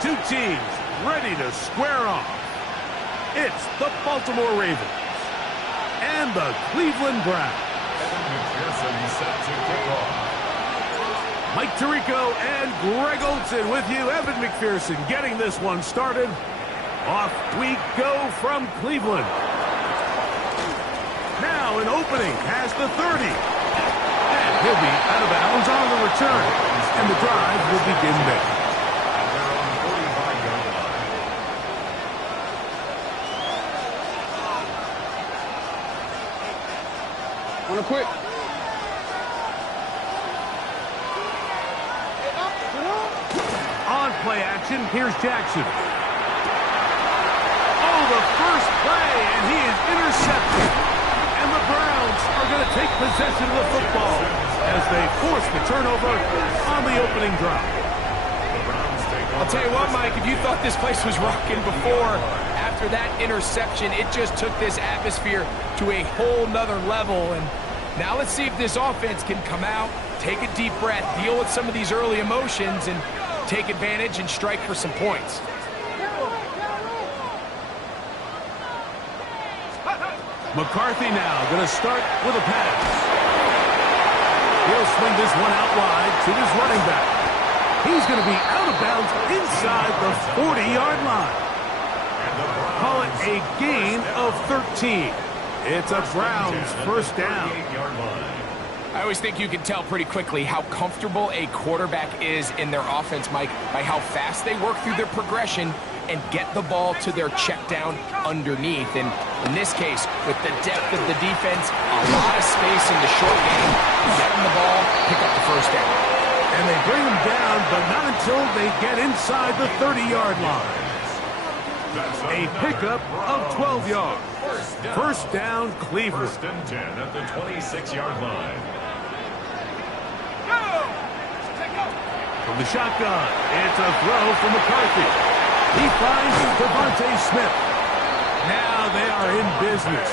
Two teams ready to square off. It's the Baltimore Ravens and the Cleveland Browns. Evan McPherson set to kick off. Mike Tirico and Greg Olsen with you. Evan McPherson getting this one started. Off we go from Cleveland. Now an opening has the 30. And he'll be out of bounds on the return. And the drive will begin there. And they're on the 45-yard line. Wanna quit? On play action, here's Jackson. Oh, the first play, and he is intercepted. And the Browns are going to take possession of the football as they force the turnover on the opening drive. I'll tell you what, Mike, if you thought this place was rocking before, after that interception, it just took this atmosphere to a whole nother level. And now let's see if this offense can come out, take a deep breath, deal with some of these early emotions, and take advantage and strike for some points. McCarthy now going to start with a pass. He'll swing this one out wide to his running back. He's going to be out of bounds inside the 40-yard line. Call it a gain of 13. It's a Browns first down. I always think you can tell pretty quickly how comfortable a quarterback is in their offense, Mike, by how fast they work through their progression and get the ball to their check down underneath. And in this case, with the depth of the defense, a lot of space in the short game, get them the ball, pick up the first down. And they bring them down, but not until they get inside the 30-yard line. A pickup of 12 yards. First down, Cleveland. First and 10 at the 26-yard line. From the shotgun, it's a throw from McCarthy. He finds Devontae Smith. Now they are in business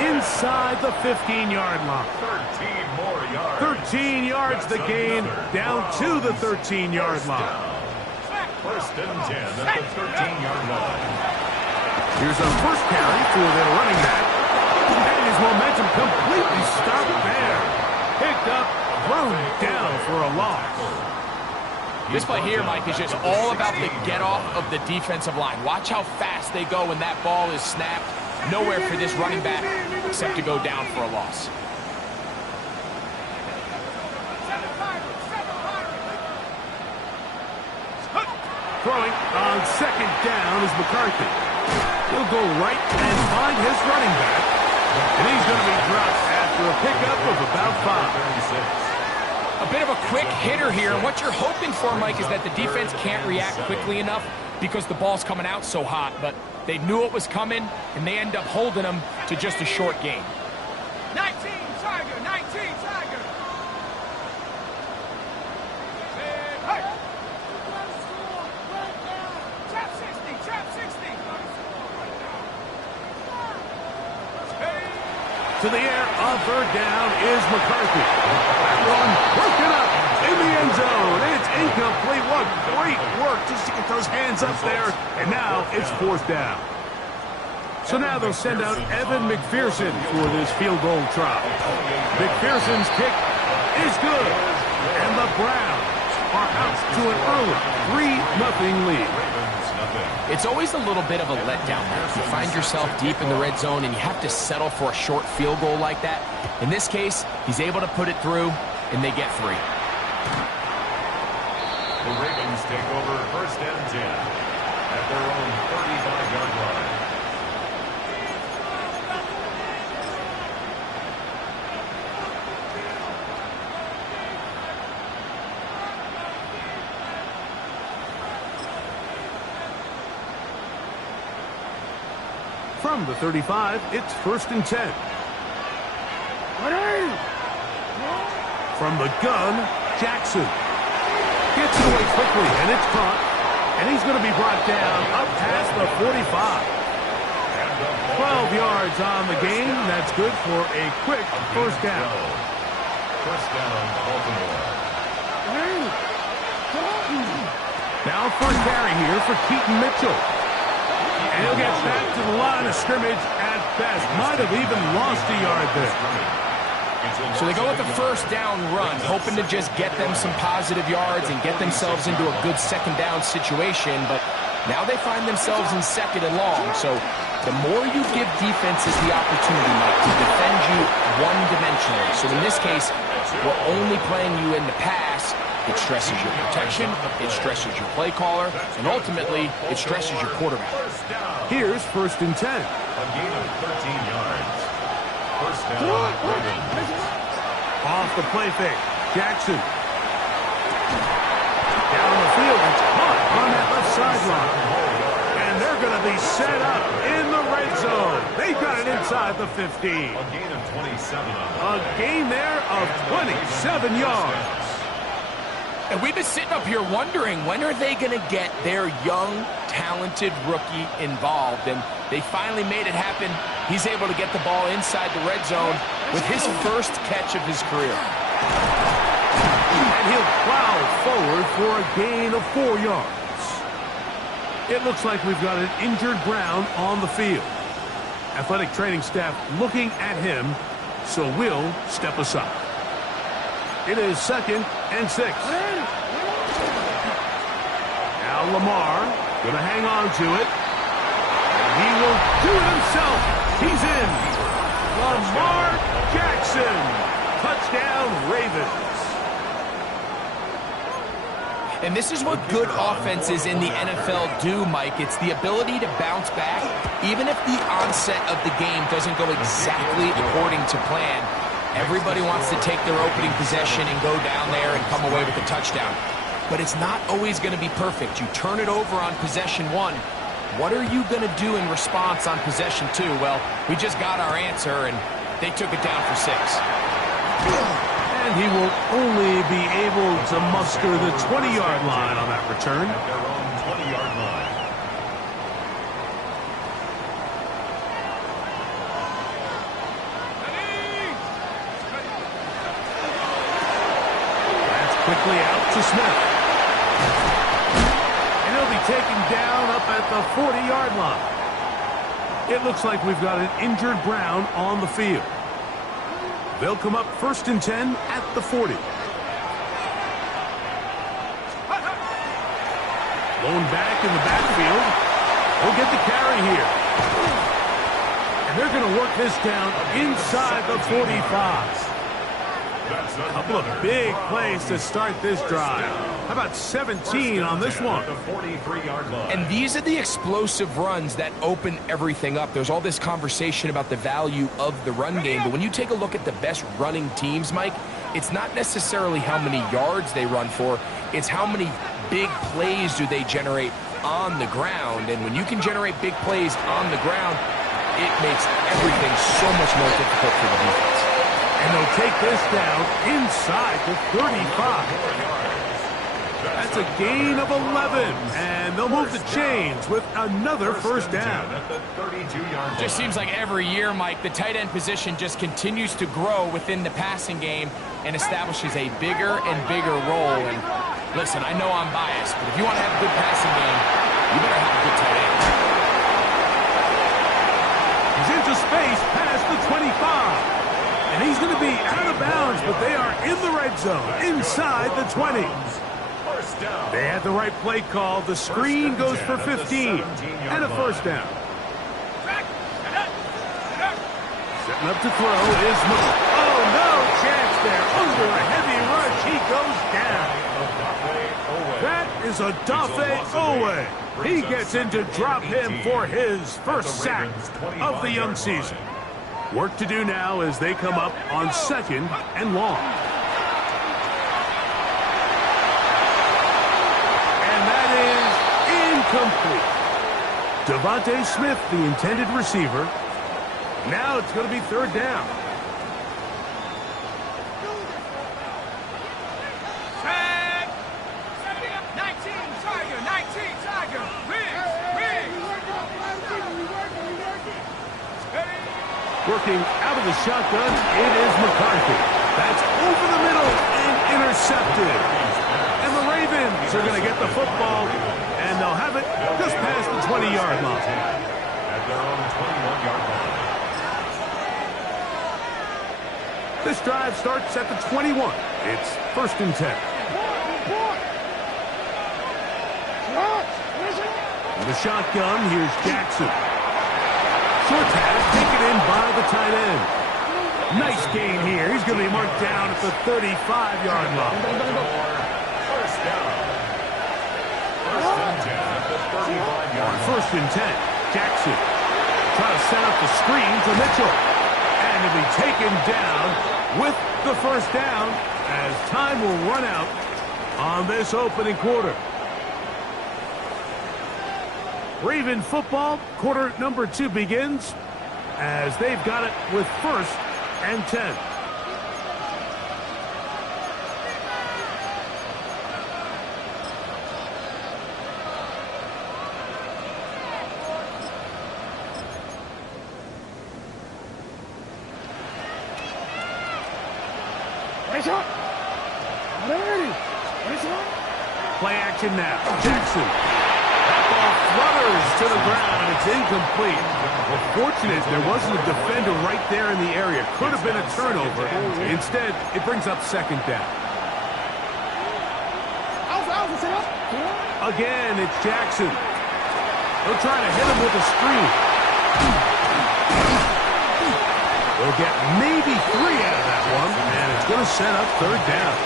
inside the 15-yard line. 13 more yards. 13 yards the gain, down to the 13-yard line. First and 10 at the 13-yard line. Here's a first carry for their running back. And his momentum completely stopped there. Picked up, thrown down for a loss. This play here, Mike, is just all about the get-off of the defensive line. Watch how fast they go when that ball is snapped. Nowhere for this running back except to go down for a loss. Throwing on second down is McCarthy. He'll go right and find his running back. And he's going to be dropped after a pickup of about 5. A bit of a quick hitter here. What you're hoping for, Mike, is that the defense can't react quickly enough because the ball's coming out so hot. But they knew it was coming, and they end up holding them to just a short gain. 19 Tiger, 19 Tiger. Hey. Trap 60, trap 60. To the air on third down is McCarthy. That one broken up in the end zone. It's incomplete. What great work just to get those hands up there. And now it's fourth down. So now they'll send out Evan McPherson for this field goal try. McPherson's kick is good. And the Browns are out to an early 3-0 lead. It's always a little bit of a letdown. You find yourself deep in the red zone and you have to settle for a short field goal like that. In this case, he's able to put it through, and they get 3. The Ravens take over first and 10 at their own 35-yard line. From the 35, it's first and 10. From the gun, Jackson. Gets it away quickly, and it's caught. And he's going to be brought down up past the 45. 12 yards on the game. That's good for a quick first down. First down, Baltimore. Now for a carry here for Keaton Mitchell. And he'll get back to the line of scrimmage at best. Might have even lost a yard there. So they go with the first down run, hoping to just get them some positive yards and get themselves into a good second down situation. But now they find themselves in second and long. So the more you give defenses the opportunity, Mike, to defend you one-dimensionally. So in this case, we're only playing you in the pass. It stresses your protection, it stresses your play caller, and ultimately, it stresses your quarterback. Here's 1st and 10. A gain of 13 yards. First down. Off the play fake. Jackson. Down the field. It's caught on that left sideline. And they're going to be set up in the red zone. They've got it inside the 15. A gain of 27 on A gain there of 27 yards. And we've been sitting up here wondering, when are they going to get their young, talented rookie involved? And they finally made it happen. He's able to get the ball inside the red zone with his first catch of his career. And he'll plow forward for a gain of 4 yards. It looks like we've got an injured Brown on the field. Athletic training staff looking at him, so we'll step aside. It is 2nd and 6. Now Lamar going to hang on to it. And he will do it himself. He's in. Lamar Jackson. Touchdown, Ravens. And this is what good offenses in the NFL do, Mike. It's the ability to bounce back, even if the onset of the game doesn't go exactly according to plan. Everybody wants to take their opening possession and go down there and come away with a touchdown. But it's not always going to be perfect. You turn it over on possession 1. What are you going to do in response on possession 2? Well, we just got our answer, and they took it down for 6. And he will only be able to muster the 20-yard line on that return. at their own 20-yard line. That's quickly out to Smith. And he'll be taken down up at the 40-yard line. It looks like we've got an injured Brown on the field. They'll come up 1st and 10 at the 40. Blown back in the backfield. He'll get the carry here. And they're going to work this down inside the 45. That's A couple of big plays to start this drive. How about 17 on this one? At the 43-yard line. And these are the explosive runs that open everything up. There's all this conversation about the value of the run game, but when you take a look at the best running teams, Mike, it's not necessarily how many yards they run for, it's how many big plays do they generate on the ground. And when you can generate big plays on the ground, it makes everything so much more difficult for the defense. And they'll take this down inside the 35. That's a gain of 11. And they'll move the chains with another first down. At the 32-yard line. Just seems like every year, Mike, the tight end position just continues to grow within the passing game and establishes a bigger and bigger role. And listen, I know I'm biased, but if you want to have a good passing game, you better have a good tight end. He's into space past the 25. And he's going to be out of bounds, but they are in the red zone, inside the 20. First down. They had the right play call. The screen goes for 15 and a first down. Setting up to throw is Miller. Oh, no chance there. Under a heavy rush, he goes down. That is Odafe Owe. He gets in to drop him for his first sack of the young season. Work to do now as they come up on 2nd and long. And that is incomplete. Devontae Smith, the intended receiver. Now it's going to be 3rd down. Tag! 19 Tiger, 19 Tiger. Working out of the shotgun, it is McCarthy. That's over the middle and intercepted. And the Ravens Ravens are going to get the football, and they'll have it just past the 20-yard line. At their own 21-yard line. This drive starts at the 21. It's 1st and 10. In the shotgun, here's Jackson. Short pass taken in by the tight end. Nice gain here. He's going to be marked down at the 35-yard line. First down. First and 10 at the 35-yard line. 1st and 10. Jackson trying to set up the screen to Mitchell. And he'll be taken down with the first down as time will run out on this opening quarter. Raven football, quarter number 2 begins as they've got it with 1st and 10. Play action now. Jackson. That ball flutters to the ground. It's incomplete. Well, fortunate there wasn't a defender right there in the area. Could have been a turnover. Instead, it brings up 2nd down. Again, it's Jackson. They'll try to hit him with a screen. They'll get maybe 3 out of that one, and it's going to set up 3rd down.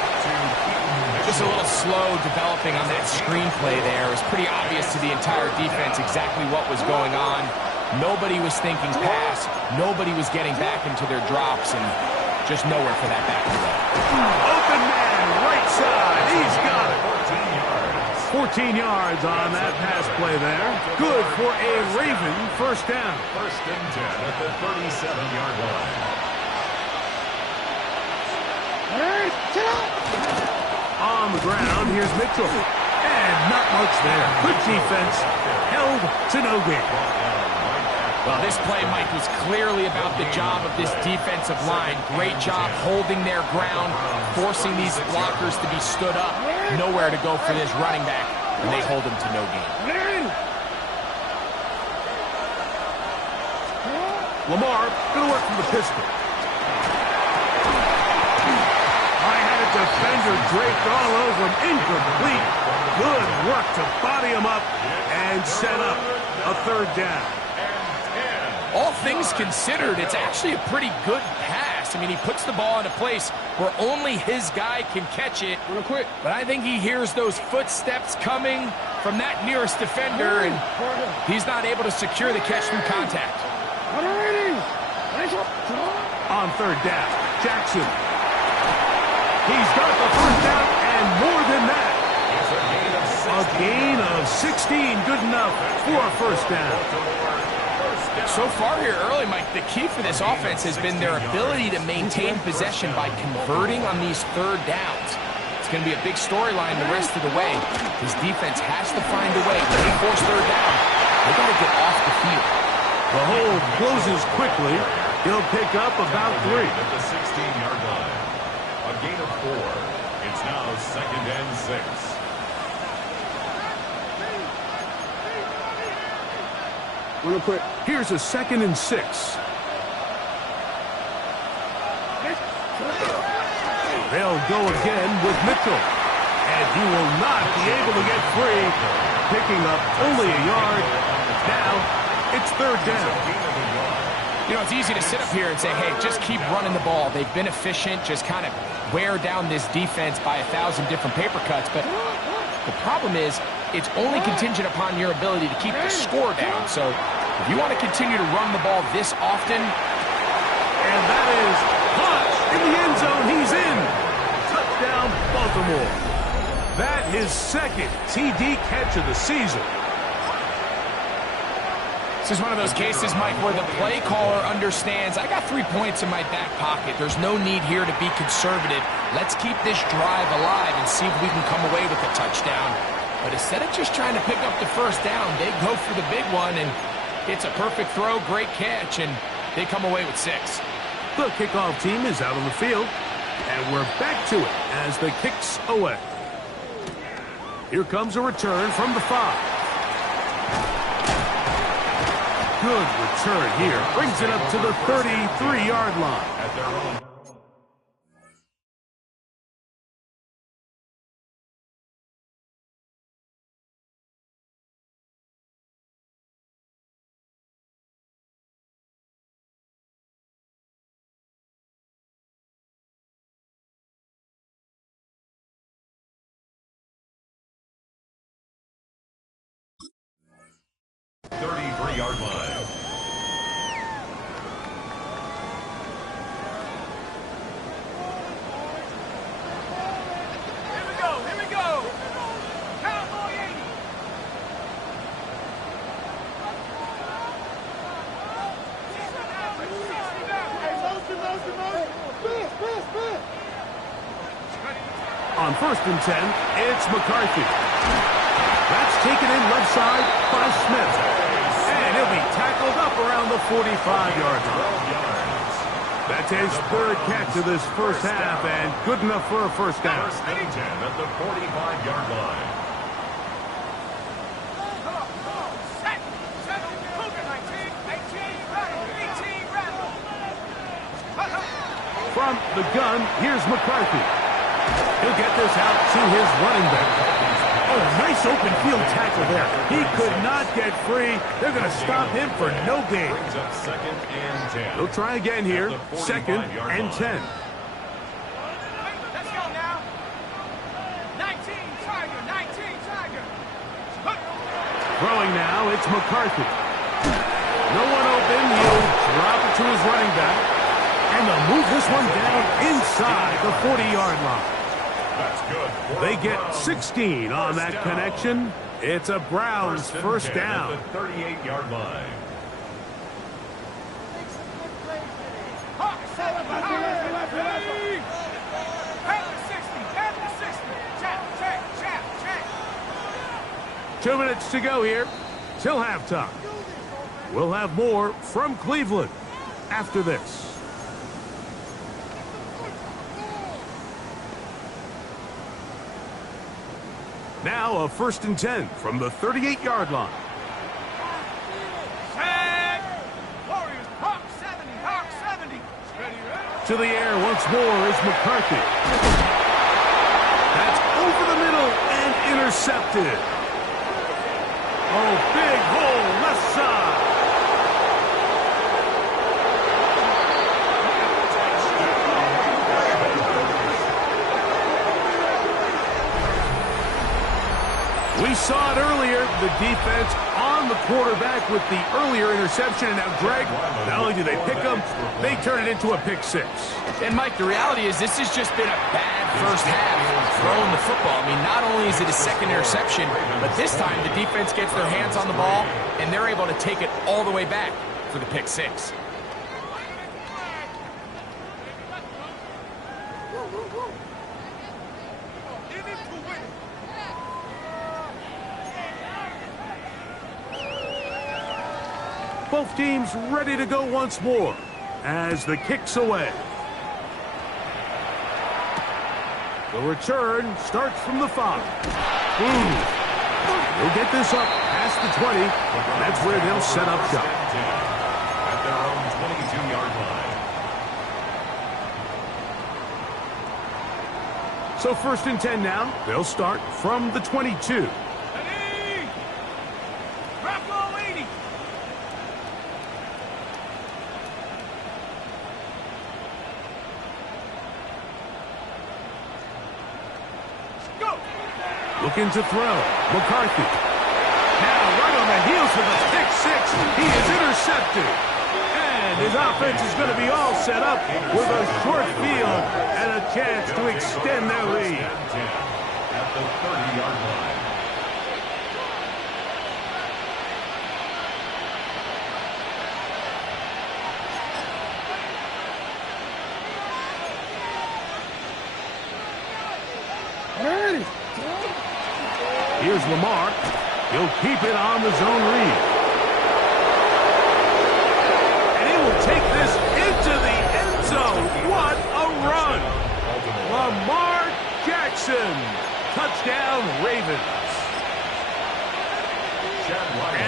Just a little slow developing on that screenplay there. It was pretty obvious to the entire defense exactly what was going on. Nobody was thinking pass. Nobody was getting back into their drops, and just nowhere for that back to go. Open man, right side. He's got it. 14 yards on that pass play there. Good for a Raven first down. 1st and 10 at the 37-yard line. On the ground, here's Mitchell. And not much there. Good defense. Held to no gain. Well, this play, Mike, was clearly about the job of this defensive line. Great job holding their ground, forcing these blockers to be stood up. Nowhere to go for this running back, and they hold him to no gain. Lamar going to work from the pistol. Defender draped all over him. Incomplete. Good work to body him up and set up a 3rd down. All things considered, it's actually a pretty good pass. I mean, he puts the ball in a place where only his guy can catch it. But I think he hears those footsteps coming from that nearest defender, and he's not able to secure the catch through contact. On 3rd down, Jackson. He's got the first down and more than that. A gain of 16, good enough for a first down. So far here early, Mike, the key for this offense has been their ability to maintain possession by converting on these 3rd downs. It's going to be a big storyline the rest of the way. This defense has to find a way. When they force 3rd down, they got to get off the field. The hole closes quickly. He'll pick up about 3. At the 16-yard line. A gain of 4. It's now 2nd and 6. Here's a 2nd and 6. They'll go again with Mitchell. And he will not be able to get free. Picking up only a yard. Now it's 3rd down. You know, it's easy to sit up here and say, hey, just keep running the ball. They've been efficient, just kind of wear down this defense by 1,000 different paper cuts. But the problem is, it's only contingent upon your ability to keep the score down. So if you want to continue to run the ball this often. And that is caught in the end zone. He's in. Touchdown, Baltimore. That his 2nd TD catch of the season. This is one of those cases, Mike, where the play caller understands, I got 3 points in my back pocket. There's no need here to be conservative. Let's keep this drive alive and see if we can come away with a touchdown. But instead of just trying to pick up the first down, they go for the big one, and it's a perfect throw, great catch, and they come away with 6. The kickoff team is out on the field, and we're back to it as the kick's away. Here comes a return from the 5. Good return here. Brings it up to the 33-yard line. At their own. Yard line. Here we go, here we go. Cowboy 80. On 1st and 10, it's McCarthy. That's taken in left side by Smith. And he'll be tackled up around the 45-yard line. That's his 3rd catch of this first half, and good enough for a first down. 1st and 10 at the 45-yard line. Set. Cougar 19. 18, rattle. 18, rattle. From the gun, here's McCarthy. He'll get this out to his running back. Oh, nice open field tackle there. He could not get free. They're going to stop him for no gain. Brings up 2nd and 10. They'll try again here. 2nd and 10. Let's go now. 19, Tiger. 19, Tiger. Throwing now, it's McCarthy. No one open. He'll drop it to his running back. And they'll move this one down inside the 40-yard line. That's good. They get 16 on that connection. It's a Browns first down. At the 38-yard line. Check. 2 minutes to go here till halftime. We'll have more from Cleveland after this. Now a 1st and 10 from the 38-yard line. Check. Warriors, Hawk 70, Hawk 70. Ready. To the air once more is McCarthy. That's over the middle and intercepted. Oh, big hole left side. We saw it earlier, the defense on the quarterback with the earlier interception. And now, Greg, not only do they pick them, they turn it into a pick 6. And, Mike, the reality is this has just been a bad first half throwing the football. I mean, not only is it a 2nd interception, but this time the defense gets their hands on the ball, and they're able to take it all the way back for the pick 6. Both teams ready to go once more as the kick's away. The return starts from the 5. They'll get this up past the 20. That's where they'll set up shop. At their own 22-yard line. So 1st and 10 now. They'll start from the 22. Ready. Bravo 80. Go. Looking to throw. McCarthy. Now right on the heels of a pick 6. He is intercepted. And his offense is going to be all set up with a short field and a chance to extend their lead. At the 30-yard line. Here's Lamar. He'll keep it on the zone read. And he will take this into the end zone. What a run! Lamar Jackson. Touchdown, Ravens.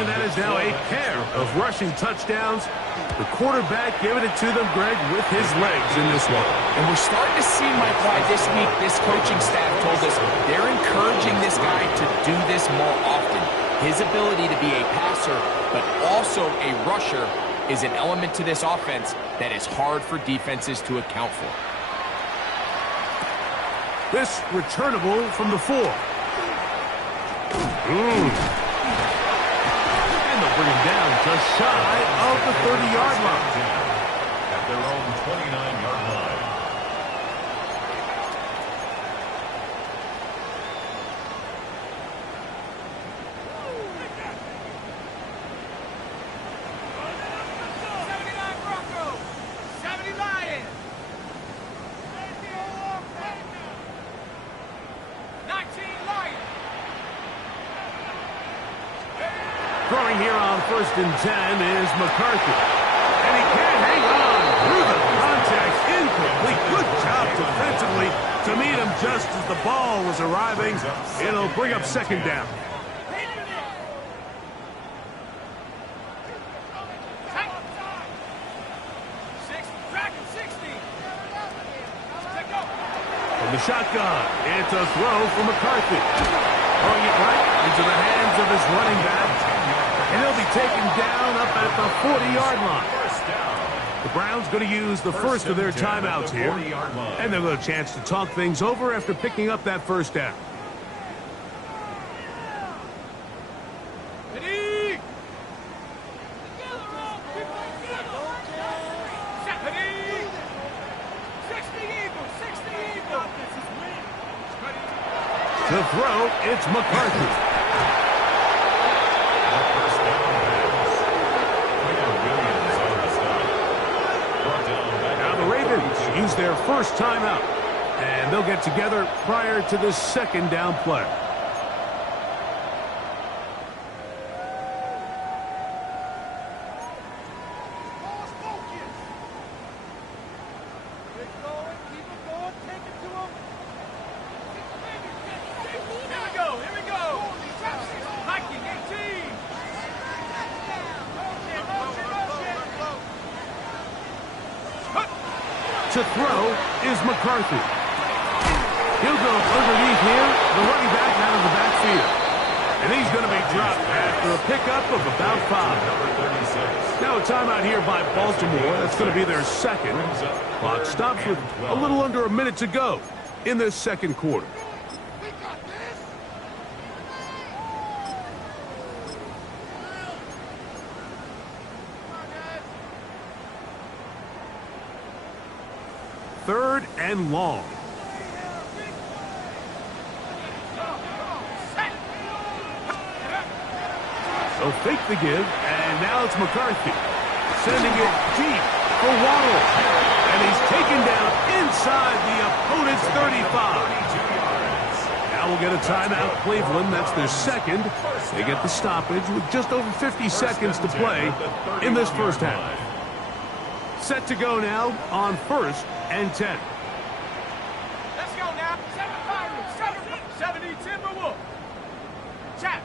And that is now a pair of rushing touchdowns. The quarterback giving it to them, Greg, with his legs in this one. And we're starting to see, Mike, why this week this coaching staff told us they're encouraging this guy to do this more often. His ability to be a passer, but also a rusher, is an element to this offense that is hard for defenses to account for. This returnable from the 4. And they'll bring him down just shy of the 30-yard line. At their own 29-yard line. Throwing here on 1st and 10 is McCarthy. And he can't hang on through the contact. Incomplete. Good job defensively to meet him just as the ball was arriving. It'll bring up 2nd down. From the shotgun, it's a throw for McCarthy. Throwing it right into the hands of his running back. And he'll be taken down up at the 40-yard line. The Browns going to use the first of their timeouts here. And they'll get a chance to talk things over after picking up that 1st down. To throw, it's McCarthy. Now the Ravens use their first timeout, and they'll get together prior to the 2nd down play. To throw is McCarthy. He'll go underneath here, the running back out of the backfield. And he's going to be dropped after a pickup of about 5. Now a timeout here by Baltimore. That's going to be their 2nd. Clock stops with a little under a minute to go in this 2nd quarter. Third and long. They'll fake the give, and now it's McCarthy. Sending it deep for Waddle. And he's taken down inside the opponent's 35. Now we'll get a timeout, Cleveland. That's their 2nd. They get the stoppage with just over 50 seconds to play in this 1st half. Set to go now on 1st and 10. Let's go now. 70 Timberwolf. Check.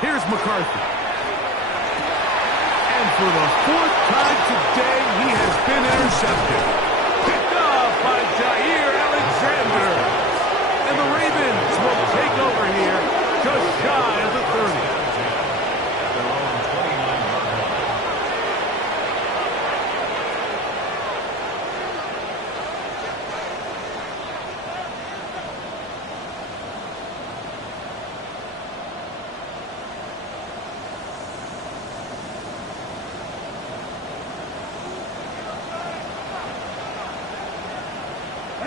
Here's McCarthy. And for the 4th time today, he has been intercepted. Picked off by Jair Alexander. And the Ravens will take over here just shy of the 30.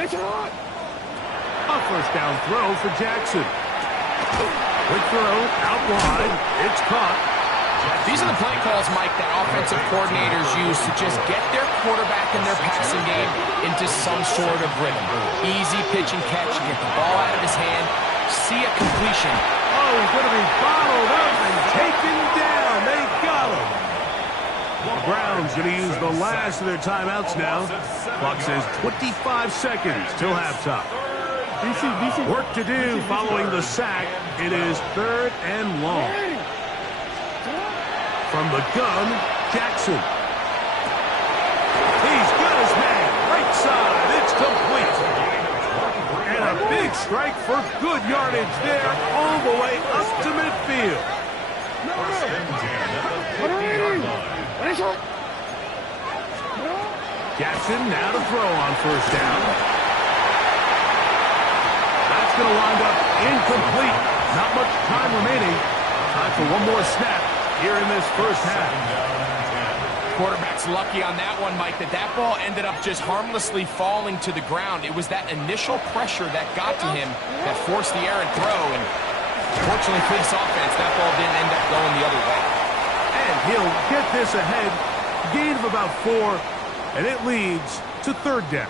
A 1st down throw for Jackson. Quick throw, out wide. It's caught. These are the play calls, Mike, that offensive coordinators use to just get their quarterback and their passing game into some sort of rhythm. Easy pitch and catch, get the ball out of his hand, see a completion. Oh, he's going to be bottled up and taken down. They got him. Browns going to use the last of their timeouts now. Clock says 25 seconds till halftime. Work to do following the sack. It is 3rd and long. From the gun, Jackson. He's got his man. Right side. It's complete. And a big strike for good yardage there all the way up to midfield. Jackson now to throw on 1st down. That's going to wind up incomplete. Not much time remaining. Time for one more snap here in this 1st half. Quarterback's lucky on that one, Mike, that ball ended up just harmlessly falling to the ground. It was that initial pressure that got to him that forced the errant throw, and fortunately for this offense, that ball didn't end up going the other way. And he'll get this ahead. Gain of about 4, and it leads to 3rd down.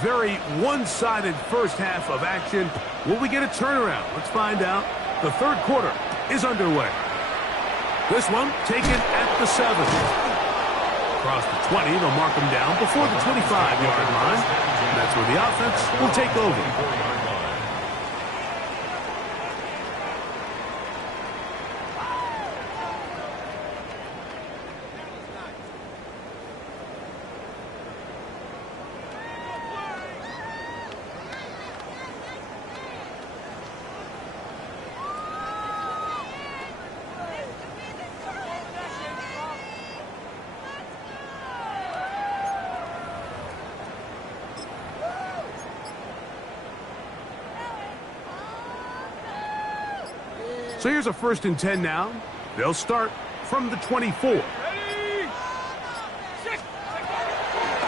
Very one-sided 1st half of action. Will we get a turnaround? Let's find out. The 3rd quarter is underway. This one taken at the 7. Across the 20, they'll mark him down before the 25-yard line. And that's where the offense will take over. So here's a 1st and 10 now. They'll start from the 24.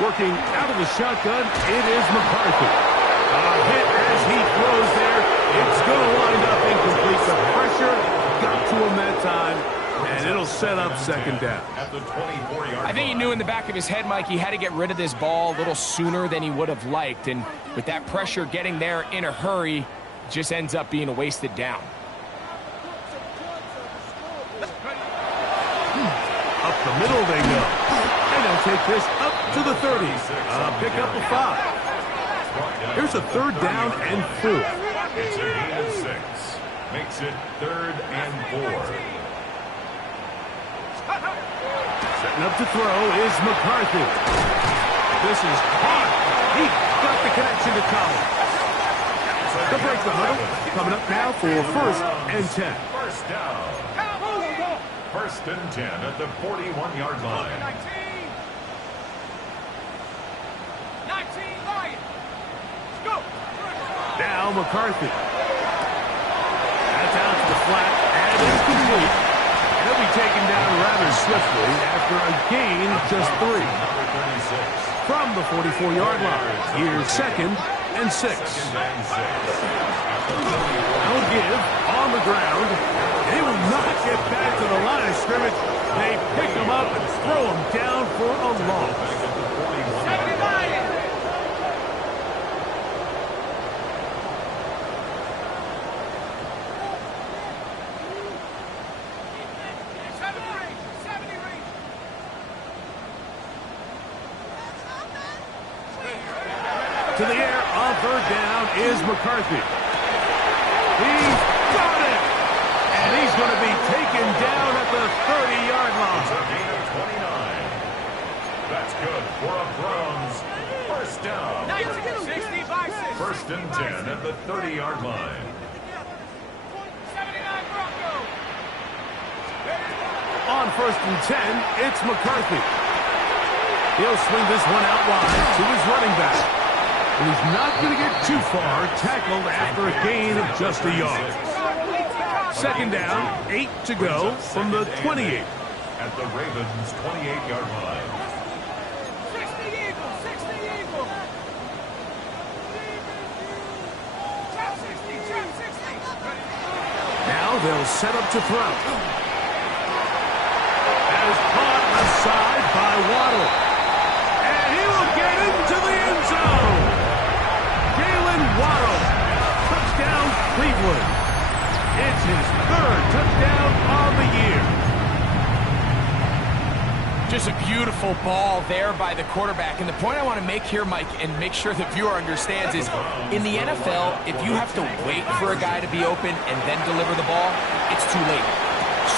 Working out of the shotgun, it is McCarthy. A hit as he throws there. It's going to wind up incomplete. The pressure got to him that time, and it'll set up 2nd down. I think he knew in the back of his head, Mike, he had to get rid of this ball a little sooner than he would have liked. And with that pressure getting there in a hurry, it just ends up being a wasted down. Up the middle they go. And they'll take this up to the 30. Pick up a 5. Here's a 3rd down and 4. It's a gain of 6. Makes it 3rd and 4. Setting up to throw is McCarthy. This is hot. He got the connection to Collins. They'll break the huddle. Coming up now for 1st and 10. 1st down. 1st and 10 at the 41-yard line. 19 Lions. Go. Now McCarthy. That's out to the flat, and it's complete. He'll be taken down rather swiftly after a gain of just 3. From the 44-yard line, here's 2nd and 6. Now give on the ground. They will not get back to the line of scrimmage. They pick him up and throw him down for a loss. 70 Lions. To the air on 3rd down is McCarthy. He's got it! And he's going to be taken down at the 30-yard line. It's a gain of 29. That's good for a Browns 1st down. 60 by 6. 1st and 10 at the 30-yard line. 79 Broncos. On 1st and 10, it's McCarthy. He'll swing this one out wide to his running back. And he's not going to get too far, tackled after a gain of just a yard. 2nd down, 8 to go from the 28. At the Ravens' 28-yard line. 60 Eagles, 60 Eagles. Trap 60, trap 60. Now they'll set up to throw. That is caught aside by Waddle. And he will get into the end zone. Jalen Waddle. Touchdown, Cleveland. Just a beautiful ball there by the quarterback. And the point I want to make here, Mike, and make sure the viewer understands is, in the NFL, if you have to wait for a guy to be open and then deliver the ball, it's too late.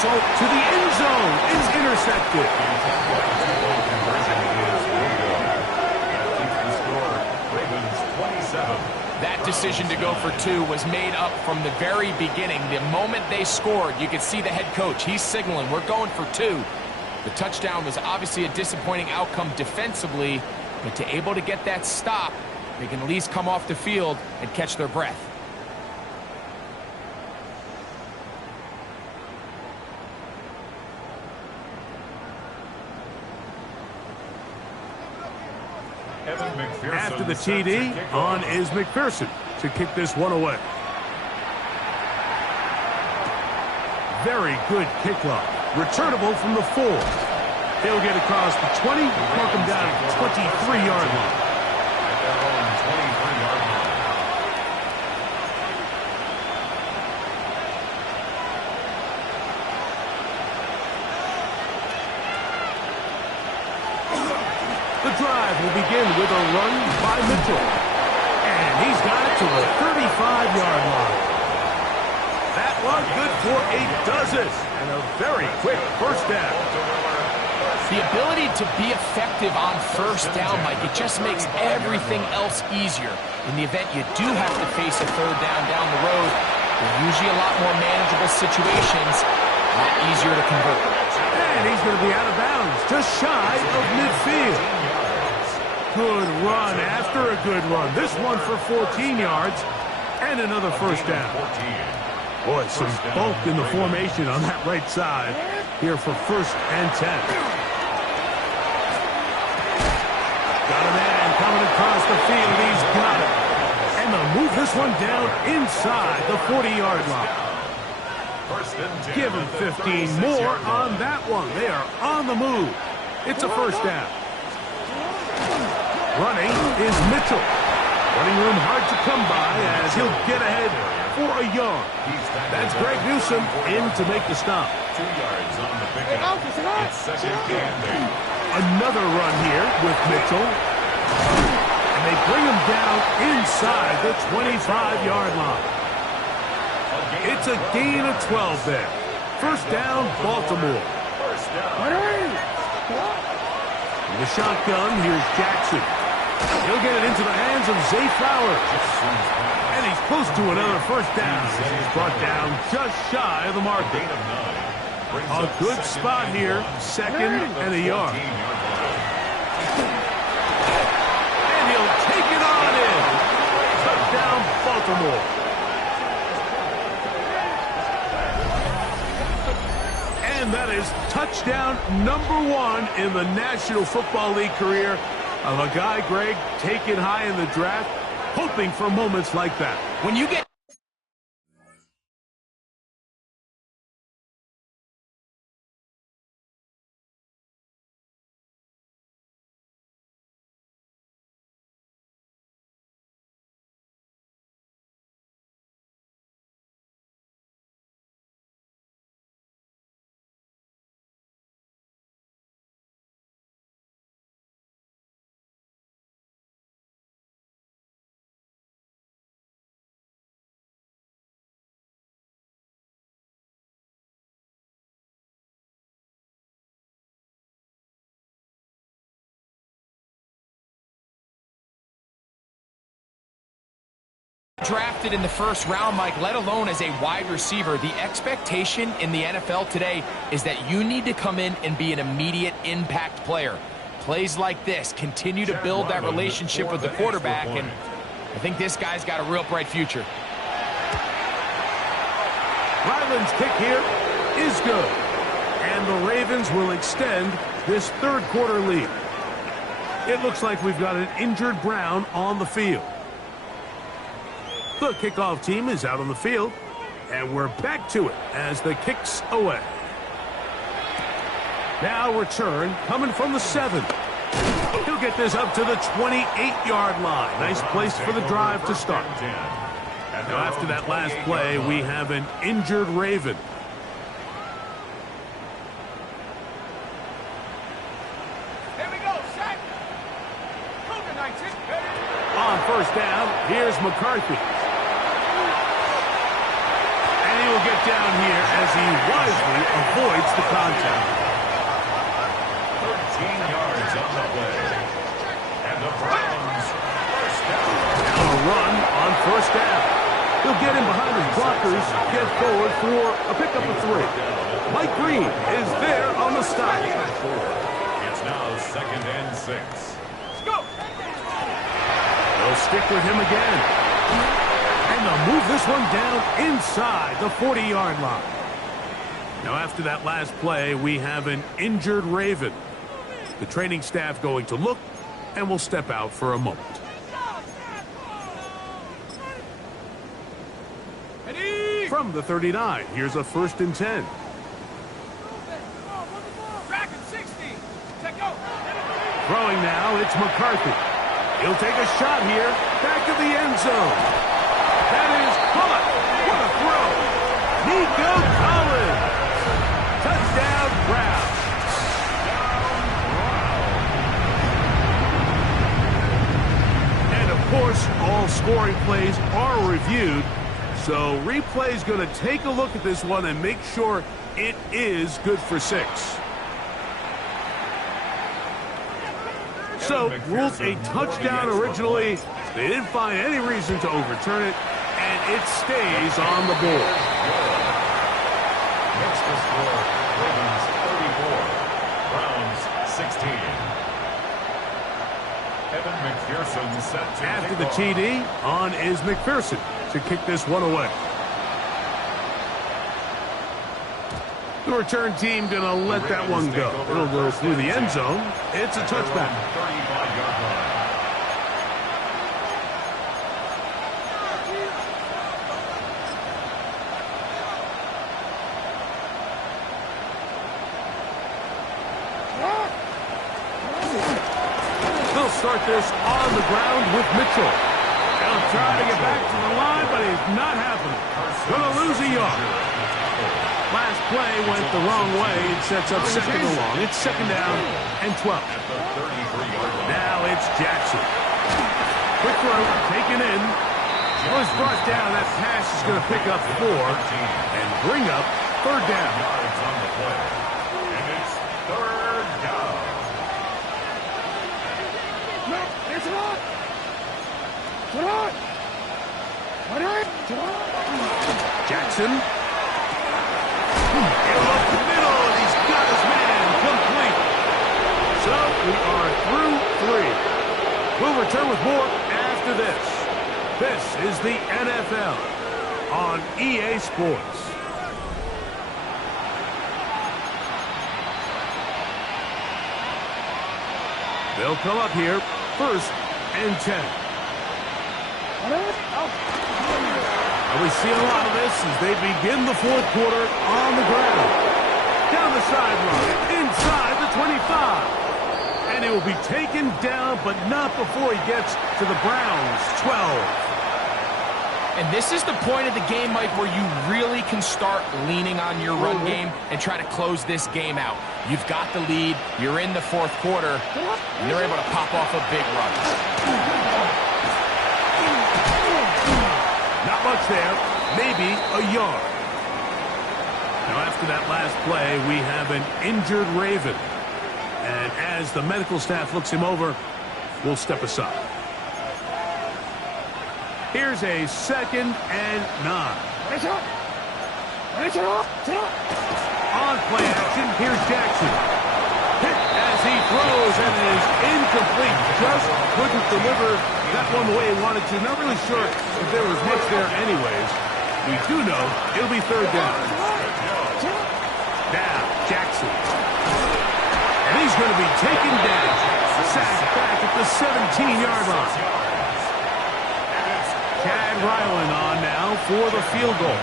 So to the end zone is intercepted. That decision to go for 2 was made up from the very beginning. The moment they scored, you could see the head coach. He's signaling, we're going for 2. The touchdown was obviously a disappointing outcome defensively, but to able to get that stop, they can at least come off the field and catch their breath. After the TD, on is McPherson to kick this one away. Very good kickoff. Returnable from the 4. He'll get across the 20, mark him down at the 23-yard line. At their own 23-yard line. The drive will begin with a run by Mitchell. And he's got it to the 35-yard line. That one good for a dozen. And a very quick first down. The ability to be effective on first down, Mike, it just makes everything else easier. In the event you do have to face a third down the road, they're usually a lot more manageable situations, a lot easier to convert. And he's going to be out of bounds, just shy of midfield. Good run after a good run. This one for 14 yards and another first down. Boy, some bulk in the formation on that right side here for 1st and 10. Got a man coming across the field. He's got it. And they'll move this one down inside the 40-yard line. Give him 15 more on that one. They are on the move. It's a first down. Running is Mitchell. Running room hard to come by as he'll get ahead for a yard. That's Greg Newsome in to make the stop. 2 yards on the pickup. It's 2nd and 8. Another run here with Mitchell. And they bring him down inside the 25-yard line. It's a gain of 12 there. First down, Baltimore. In the shotgun, here's Jackson. He'll get it into the hands of Zay Flowers. And he's close to another first down. He's brought down just shy of the marker. A good spot here, 2nd and a yard. And he'll take it on in. Touchdown, Baltimore. And that is touchdown number 1 in the National Football League career of a guy, Greg, taken high in the draft, hoping for moments like that. When you get drafted in the first round, Mike, let alone as a wide receiver, the expectation in the NFL today is that you need to come in and be an immediate impact player. Plays like this continue to build that relationship with the quarterback, and I think this guy's got a real bright future. Ryland's kick here is good. And the Ravens will extend this 3rd quarter lead. It looks like we've got an injured Brown on the field. The kickoff team is out on the field, and we're back to it as the kick's away. Now return coming from the 7. He'll get this up to the 28-yard line. Nice place for the drive to start. Now after that last play, we have an injured Raven. On first down, here's McCarthy. And he will get down here as he wisely avoids the contact. 13 yards on the play. And the Browns first down. Now a run on first down. He'll get in behind his blockers, get forward for a pickup of 3. Mike Green is there on the stop. It's now 2nd and 6. Let's go. They'll stick with him again. And they'll move this one down inside the 40-yard line. Now after that last play, we have an injured Raven. The training staff going to look and will step out for a moment. From the 39, here's a 1st and 10. Rack at 60. Take go. Throwing now, it's McCarthy. He'll take a shot here, back of the end zone. That is Bullock. What a throw. Nico Collins. Touchdown, Browns. And of course, all scoring plays are reviewed. So replay's going to take a look at this one and make sure it is good for 6. So, ruled a touchdown originally. They didn't find any reason to overturn it, and it stays on the board. Next to score, Ravens 34, Browns 16. Evan McPherson set to After kick the off. TD, on is McPherson to kick this one away. The return team going to let that one go. It'll go through the end zone. It's a touchback. 35-yard line. They'll start this on the ground with Mitchell. They'll try to get back to the line, but it's not happening. Going to lose a yard. Last play went the wrong way. It sets up 2nd and long. It's 2nd down and 12. Now it's Jackson. Quick throw, taken in. Was brought down. That pass is going to pick up 4 and bring up 3rd down. Yards on the play. And it's 3rd down. Jackson. In the middle, and he's got his man complete. So we are through 3. We'll return with more after this. This is the NFL on EA Sports. They'll come up here, 1st and 10. And we see a lot of this as they begin the 4th quarter on the ground. Down the sideline, inside the 25. And he will be taken down, but not before he gets to the Browns' 12. And this is the point of the game, Mike, where you really can start leaning on your run game and try to close this game out. You've got the lead, you're in the 4th quarter, and they're able to pop off a big run. Not much there, maybe a yard. Now after that last play, we have an injured Raven. And as the medical staff looks him over, we'll step aside. Here's a 2nd and 9. On play action, here's Jackson. Hit as he throws and is incomplete. Just couldn't deliver that one the way he wanted to. Not really sure if there was much there anyways. We do know it'll be 3rd down. Now, Jackson. And he's going to be taken down. Sacked back at the 17-yard line. Chad Ryland on now for the field goal.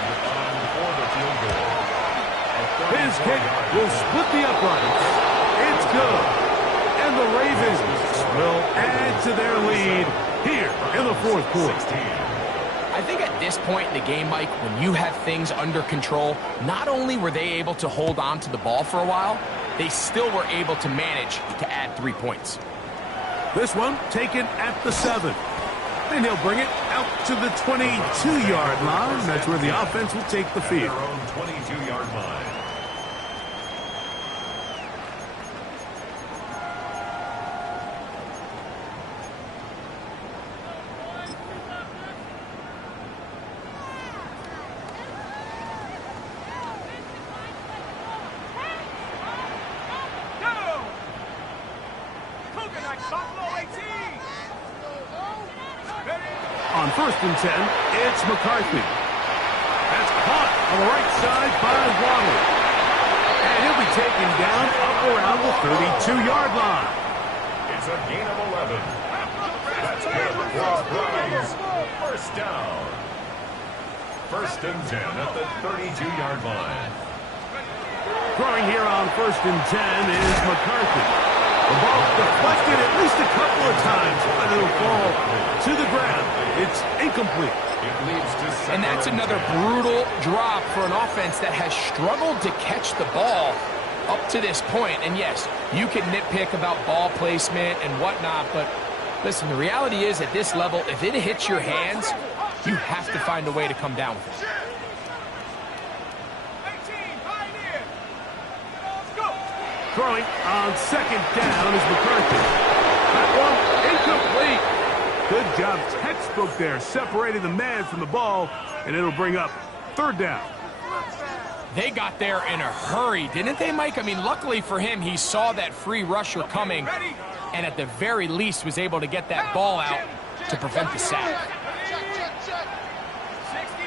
His kick will split the uprights. It's good. And the Ravens will add to their lead here in the 4th quarter. I think at this point in the game, Mike, when you have things under control, not only were they able to hold on to the ball for a while, they still were able to manage to add 3 points. This one taken at the 7. And he'll bring it out to the 22-yard line. That's where the offense will take the field. Their own 22-yard line. On 1st and 10, it's McCarthy. That's caught on the right side by Waddle. And he'll be taken down up around the 32-yard line. It's a gain of 11. That's good for Browns. First down. 1st and 10 at the 32-yard line. Throwing here on 1st and 10 is McCarthy. The ball deflected at least a couple of times, but it'll fall to the ground. It's incomplete. It leads to And that's another brutal drop for an offense that has struggled to catch the ball up to this point. And yes, you can nitpick about ball placement and whatnot, but listen, the reality is at this level, if it hits your hands, you have to find a way to come down with it. Throwing on 2nd down is McCarthy. That one incomplete. Good job, textbook there, separating the man from the ball, and it'll bring up 3rd down. They got there in a hurry, didn't they, Mike? I mean, luckily for him, he saw that free rusher coming, and at the very least was able to get that ball out to prevent the sack. 60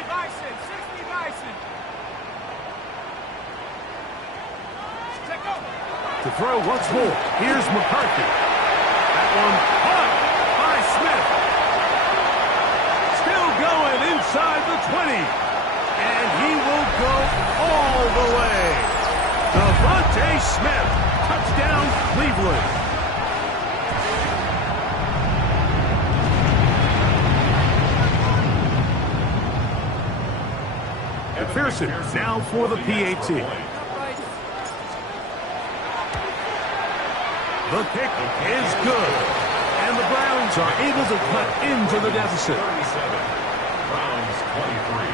Bison, 60 Bison. To throw once more, here's McCarthy. That one caught by Smith. Still going inside the 20. And he will go all the way. Devontae Smith, touchdown Cleveland. McPherson now for the PAT. The kick is good, and the Browns are able to cut into the deficit. 37. Browns 23.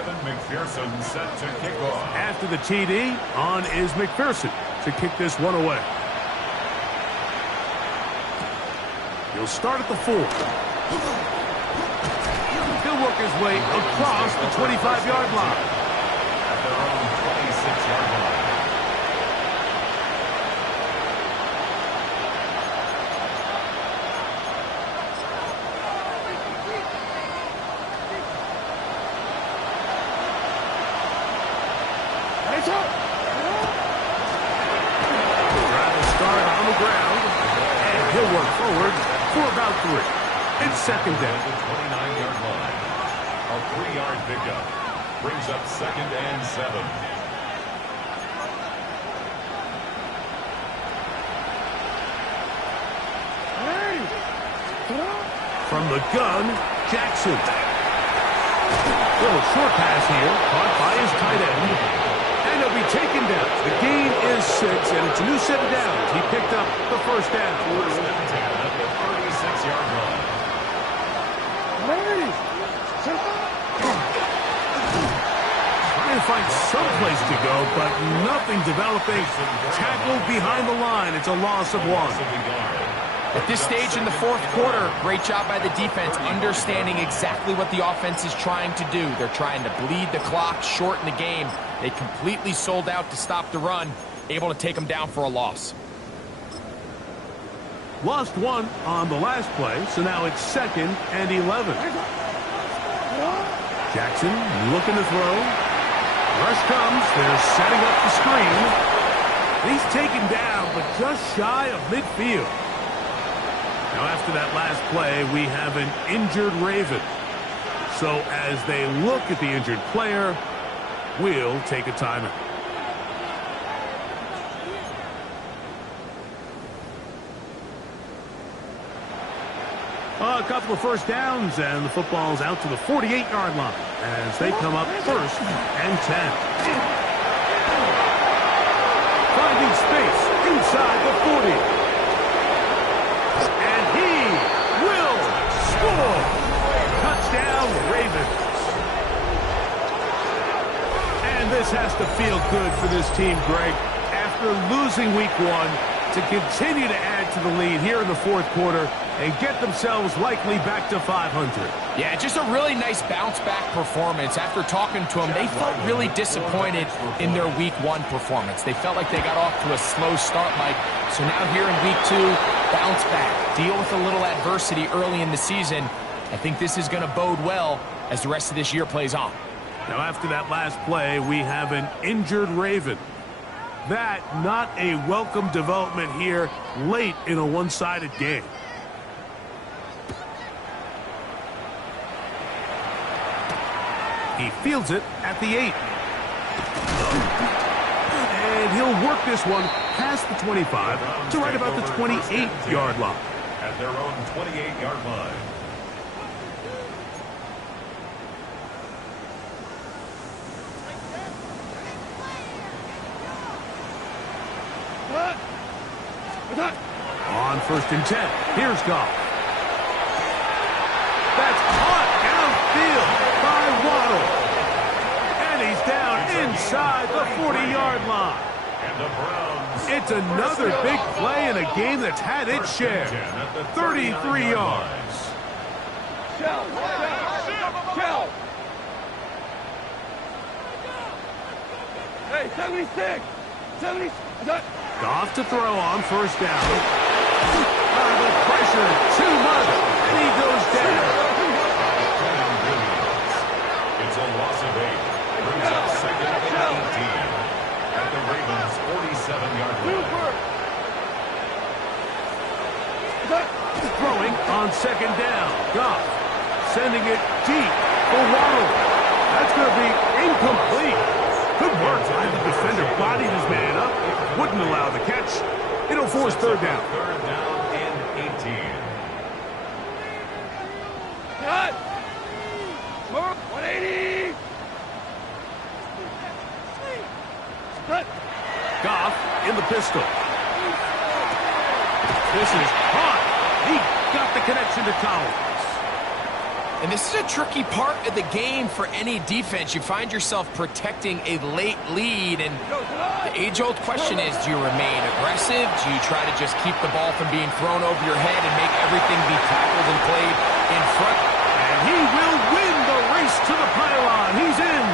Evan McPherson set to kick off. After the TD, on is McPherson to kick this one away. He'll start at the 4. He'll work his way across the 25-yard line. At their own 26-yard line. Rather start on the ground, and he'll work forward for about 3. It's 2nd down. The 29-yard line. A 3-yard pickup. Brings up 2nd and 7. From the gun, Jackson. Little short pass here, caught by his tight end. And he'll be taken down. The gain is 6, and it's a new set of downs. He picked up the 1st down. 1st and 10 at the 36-yard line. Trying to find some place to go, but nothing developing. Tackled behind the line. It's a loss of 1. At this stage in the 4th quarter, great job by the defense, understanding exactly what the offense is trying to do. They're trying to bleed the clock, shorten the game. They completely sold out to stop the run, able to take them down for a loss. Lost 1 on the last play, so now it's 2nd and 11. Jackson looking to throw. Rush comes. They're setting up the screen. He's taken down, but just shy of midfield. Now, after that last play, we have an injured Raven. So as they look at the injured player, we'll take a timeout. couple of first downs, and the football's out to the 48-yard line as they come up 1st and 10. Finding space inside the 40. And he will score. Touchdown, Ravens. And this has to feel good for this team, Greg. After losing week 1, to continue to add to the lead here in the 4th quarter and get themselves likely back to 500. Yeah, just a really nice bounce-back performance. After talking to them, they felt really disappointed in their week 1 performance. They felt like they got off to a slow start, Mike. So now here in week 2, bounce back, deal with a little adversity early in the season. I think this is going to bode well as the rest of this year plays on. Now, after that last play, we have an injured Raven. That, not a welcome development here late in a one-sided game. He fields it at the 8. And he'll work this one past the 25 to right about the 28-yard line. At their own 28-yard line. On 1st and 10, here's Goff. That's caught downfield by Waddle. And he's down inside the 40-yard line. And the Browns. It's another big play in a game that's had its share. 33 yards. Shell. Hey, 76. 70. Goff to throw on 1st down. The pressure too much, and he goes down. It's a loss of 8. Brings up 2nd and 18 at the Ravens' 47-yard line. Throwing on 2nd down. Goff sending it deep for Waddle. That's going to be incomplete. Good work by the defender. Bodied his man up. Wouldn't allow the catch. It'll force 3rd down. 3rd down and 18. Cut. 180. Cut. Goff in the pistol. This is hot. He got the connection to Collins. And this is a tricky part of the game for any defense. You find yourself protecting a late lead, and the age-old question is, do you remain aggressive? Do you try to just keep the ball from being thrown over your head and make everything be tackled and played in front? And he will win the race to the pylon. He's in.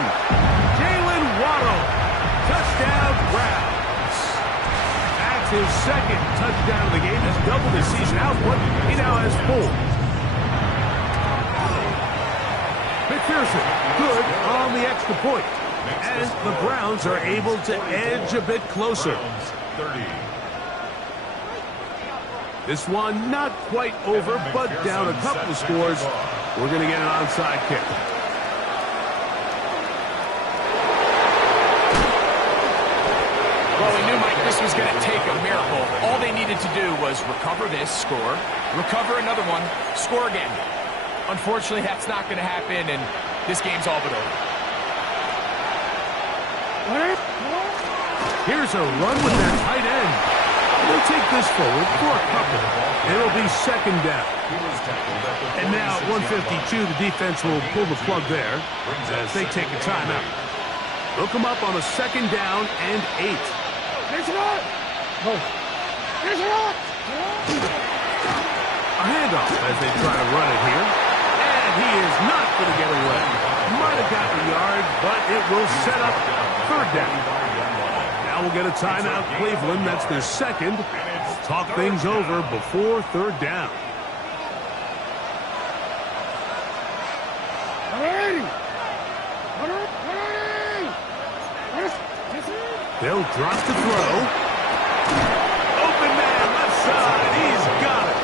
Jalen Waddle. Touchdown, Browns. That's his 2nd touchdown of the game. He's doubled his season output. He now has 4. McPherson, good on the extra point. And the Browns are able to edge a bit closer. 30. This one not quite over, but down a couple of scores. We're going to get an onside kick. Well, we knew, Mike, this was going to take a miracle. All they needed to do was recover this, score, recover another one, score again. Unfortunately, that's not going to happen, and this game's all but over. Here's a run with that tight end. They'll take this forward for a couple. It'll be 2nd down. And now at 152, the defense will pull the plug there as they take a timeout. They'll come up on a 2nd down and 8. There's a lot. There's a lot. A handoff as they try to run it here. And he is not going to get away. Might have gotten a yard, but it will set up 3rd down. Now we'll get a timeout, Cleveland. That's their 2nd. Talk things over before 3rd down. 180. They'll drop to throw. Open man, left side. He's got it.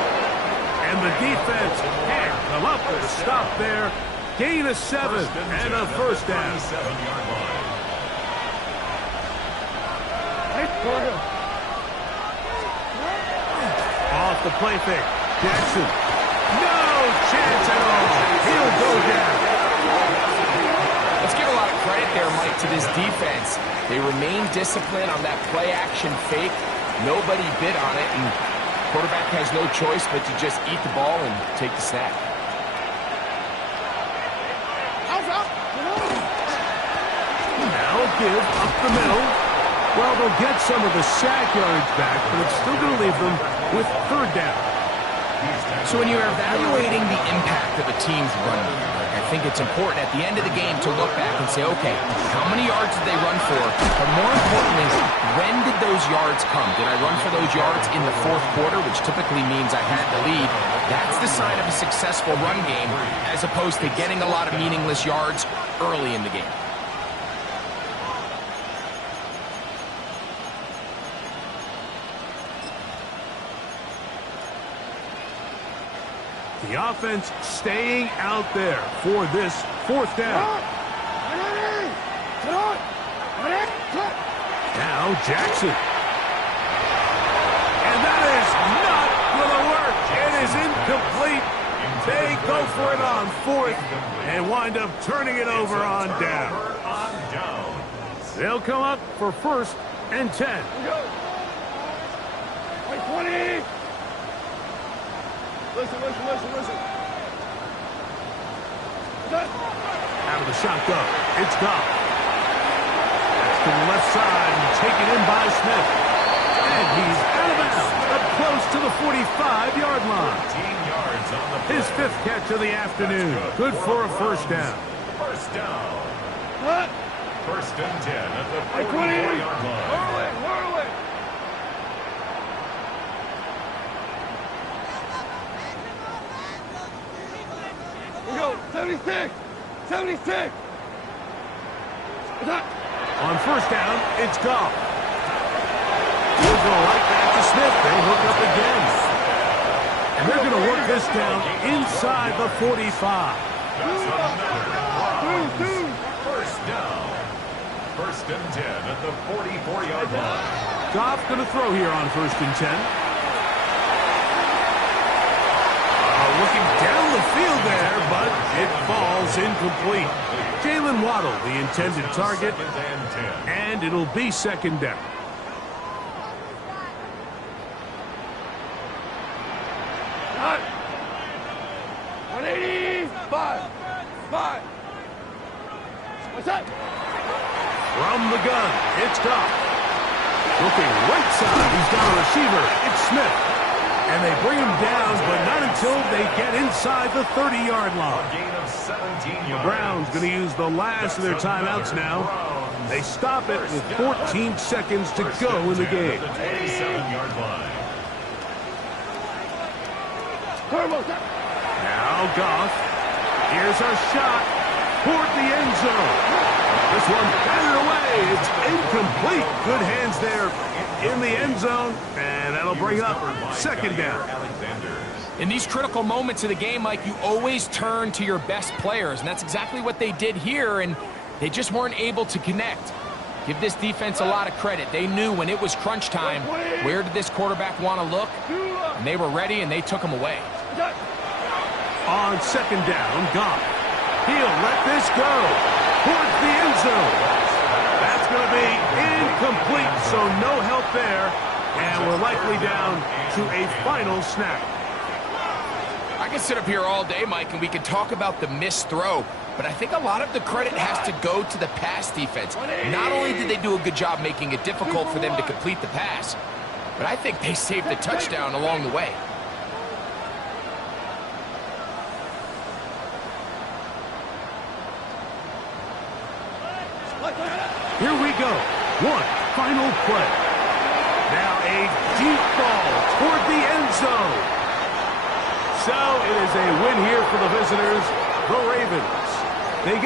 And the defense can't come up with a stop there. Gain of 7 and a 1st down. 7-yard line. Off the play fake. Jackson. No chance at all. He'll go down. Let's give a lot of credit there, Mike, to this defense. They remain disciplined on that play-action fake. Nobody bit on it, and quarterback has no choice but to just eat the ball and take the snap. Now a give up the middle. Well, they'll get some of the sack yards back, but it's still going to leave them with third down. So when you're evaluating the impact of a team's run game, I think it's important at the end of the game to look back and say, okay, how many yards did they run for? But more important is, when did those yards come? Did I run for those yards in the fourth quarter, which typically means I had the lead? That's the sign of a successful run game, as opposed to getting a lot of meaningless yards early in the game. The offense staying out there for this fourth down. Now Jackson. And that is not going to work. It is incomplete. They go for it on fourth and wind up turning it over on down. They'll come up for first and 10. 20. Listen. Out of the shotgun. It's Goff. That's to the left side and taken in by Smith. And he's out of bounds, up close to the 45-yard line. His fifth catch of the afternoon. Good for a first down. First down. What? First and 10 at the 44-yard line. Whirl away. We go. 76. On first down, it's Goff. He'll go right back to Smith. They hook up again. And they're going to work this down inside the 45. First down. First and 10 at the 44-yard line. Goff going to throw here on first and 10. Looking down the field there, but it falls incomplete. Jalen Waddle, the intended target, and it'll be second down. Cut. 185. What's that? From the gun, it's Goff. Looking right side, he's got a receiver. It's Smith. And they bring him down, but not until they get inside the 30-yard line. The Browns going to use the last of their timeouts now. They stop it with 14 seconds to go in the game. Now Goff. Here's a shot toward the end zone. This one batted away. It's incomplete. Good hands there in the end zone, and that'll bring up second down. In these critical moments of the game, Mike, you always turn to your best players, and that's exactly what they did here, and they just weren't able to connect. Give this defense a lot of credit. They knew when it was crunch time, where did this quarterback want to look, and they were ready, and they took him away. On second down, Goff. He'll let this go towards the end zone. That's going to be incomplete, so no help there, and we're likely down to a final snap. I can sit up here all day, Mike, and we can talk about the missed throw, but I think a lot of the credit has to go to the pass defense. Not only did they do a good job making it difficult for them to complete the pass, but I think they saved a touchdown along the way. Here we go. One final play. Now a deep ball toward the end zone. So it is a win here for the visitors, the Ravens. They get